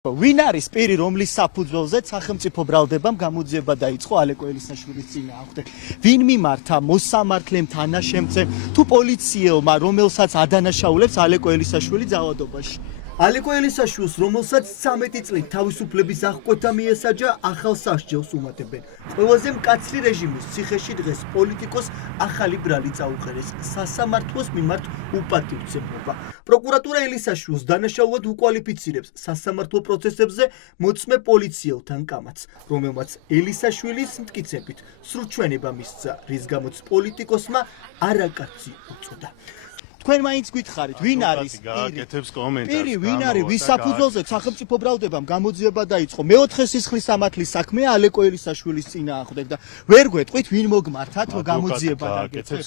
ვინ არის პირი, რომლის საფუძველზე სახელმწიფო ბრალდებამ გამოძიება დაიწყო ალეკო ელისაშვილის წინააღმდეგ? ვინ მიმართა მოსამართლემ, თანაშემწემ თუ პოლიციელმა, რომელსაც ადანაშაულებს ალეკო ელისაშვილი ძალადობაში? ალეკო ელისაშვილს, რომელსაც 13 წლით თავისუფლების აღკვეთა მიესაჯა, ახალ სასჯელს უმატებენ. ყველაზე მკაცრი რეჟიმის ციხეში დღეს პოლიტიკოს ახალი ბრალი წაუყენეს, სასამართლოს მიმართ უპატივცემლობა. პროკურატურა ელისაშვილს დანაშაულად უკვალიფიცირებს სასამართლო პროცესებზე მოწმე პოლიციელთან კამათს, რომელმაც ელისაშვილის მტკიცებით სრულჩვენება მისცა, რის გამოც პოლიტიკოსმა არაკაცი უწოდა. თქვენ მაინც გითხარით, ვინ არის პირი, ვინ არის, ვის საფუძველზე სახელმწიფო ბრალდებამ გამოძიება დაიწყო? მეოთხე სისხლის სამართლის საქმეა ალეკო ელისაშვილის წინააღმდეგ და ვერ გვეტყვით, ვინ მოგმართათ, რომ გამოძიება დაგეცეს?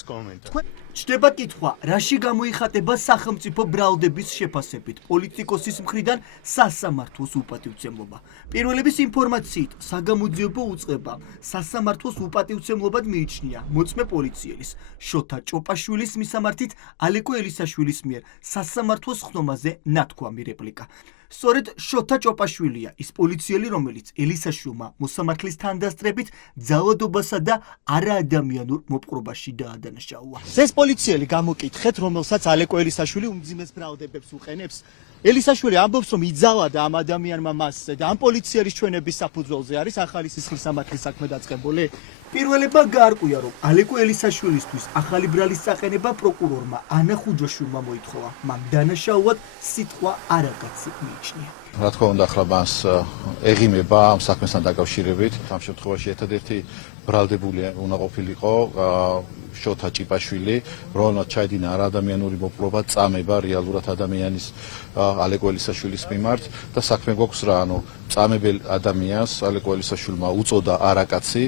ჩდება კითხვა, რაში გამოიხატება სახელმწიფო ბრალდების შეფასებით პოლიტიკოსის მხრიდან სასამართლოს უპატივცემლობა? პირველების ინფორმაციით, საგამოძიებო უწყებამ სასამართლოს უპატივცემლობად მიიჩნია მოწმე პოლიციელის შოთა ჭოპაშვილის მისამართით ალეკო ელისაშვილის მიერ სასამართლოს ხდომაზე ნათქვამი რეპლიკა. სწორედ შოთა ჭოპაშვილია ის პოლიციელი, რომელიც ელისაშვილმა მოსამართლის თანდასწრებით ძალადობასა და არაადამიანურ მოპყრობაში დაადანაშაულა. ეს პოლიციელი გამოკითხეთ, რომელსაც ალეკო ელისაშვილი უმძიმეს ბრალდებებს უყენებს. ელისაშვილი ამბობს, რომ იძალადა ამ ადამიანმა მასზე და ამ პოლიცielis ჩვენების საფუძველზე არის ახალი სისხლის სამართლის საქმე დაწყებული. პირველებმა გაარკვია, რომ ალეკო ელისაშვილისთვის ახალი ბრალის წაყენება პროკურორმა ანა ხუჯაშვილმა მოითხოვა. მან დანაშაულად სიტყვა არაკაცი მიიჩნია. რა თქმა უნდა, ახლა მას ეღიმება ამ საქმესთან დაკავშირებით. ამ შემთხვევაში ერთადერთი ბრალდებული უნდა ყოფილიყო შოთა ჭიპაშვილი, რომელმაც ჩაიდინა არაადამიანური მოპყრობა, წამება რეალურად ადამიანის ალეკო ელისაშვილის მიმართ და საქმე გვაქვს რა, ანუ წამებელ ადამიანს ალეკო ელისაშვილმა უწოდა არაკაცი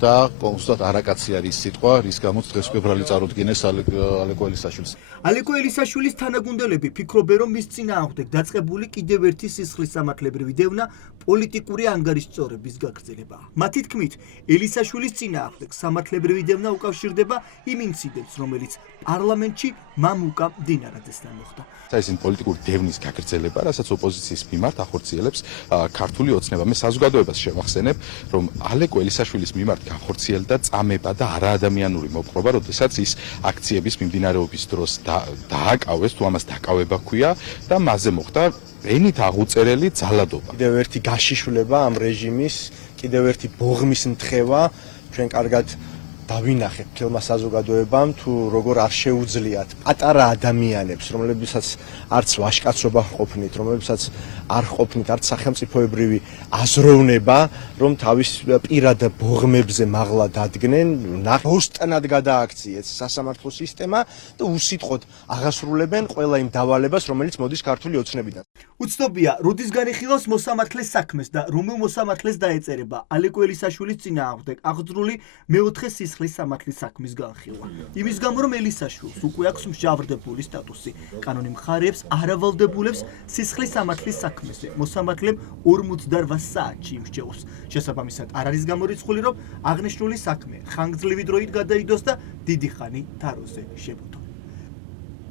და კონკრეტულად არაკაცი არის სიტყვა, რის გამოც დღეს უკვე ბრალი წარუდგინეს ალეკო ელისაშვილს. ალეკო ელისაშვილის თანაგუნდელები ფიქრობენ, რომ მის წინააღმდეგ დაწყებული კიდევ ერთი სისხლის სამართლებრივი დევნა პოლიტიკური ანგარიშწორების გაგრძელებაა. მათი თქმით, ელისაშვილის წინააღმდეგ სამართლებრივი დევნა უკავშირდება იმ ინციდენტს, რომელიც პარლამენტში მამუკა მდინარაძესთან მოხდა. ეს პოლიტიკური დევნის გაგრძელება, რასაც ოპოზიციის მიმართ ახორციელებს ქართული ოცნება. მე საზოგადოებას შევახსენებ, რომ ალეკო ელისაშვილის მიმართ განხორციელდა წამება და არაადამიანური მოპყრობა, როდესაც ის აქციების მიმდინარეობის დროს დააკავეს, თუ ამას დაკავება ჰქვია და მასზე მოხდა ენით აღუწერელი ძალადობა. კიდევ ერთი გაშიშვლება ამ რეჟიმის, კიდევ ერთი ბოღმის ნთხევა, ჩვენ კარგად დავინახეთ მთელმა საზოგადოებამ, თუ როგორ არ შეუძლიათ პატარა ადამიანებს, რომლებსაც არც ვაჟკაცობა ყოფნით, რომლებსაც არ ყოფნით არც სახელმწიფოებრივი აზროვნება, რომ თავის პირად ბოღმებზე მაღლა დადგნენ, ოსტნად გადააქციეს სასამართლო სისტემა და უსიტყვოდ აღასრულებენ ყველა იმ დავალებას, რომელიც მოდის ქართული ოცნებიდან. უცნობია, როდის განიხილავს მოსამართლეს საქმეს და რომელ მოსამართლეს დაეწერება ალეკო ელისაშვილის წინააღმდეგ აღძრული მეოთხე სისხლის სამართლის საქმის განხილვა. იმის გამო, რომ ელისაშვილს უკვე აქვს მსჯავრდებული სტატუსი, კანონი მხარეებს არავალდებულებს სისხლის სამართლის საქმეზე მოსამართლემ 48 საათში იმსჯელოს. შესაბამისად, არ არის გამორიცხული, რომ აღნიშნული საქმე ხანგრძლივი დროით გადაიდოს და დიდი ხანი თაროზე შებუდოს.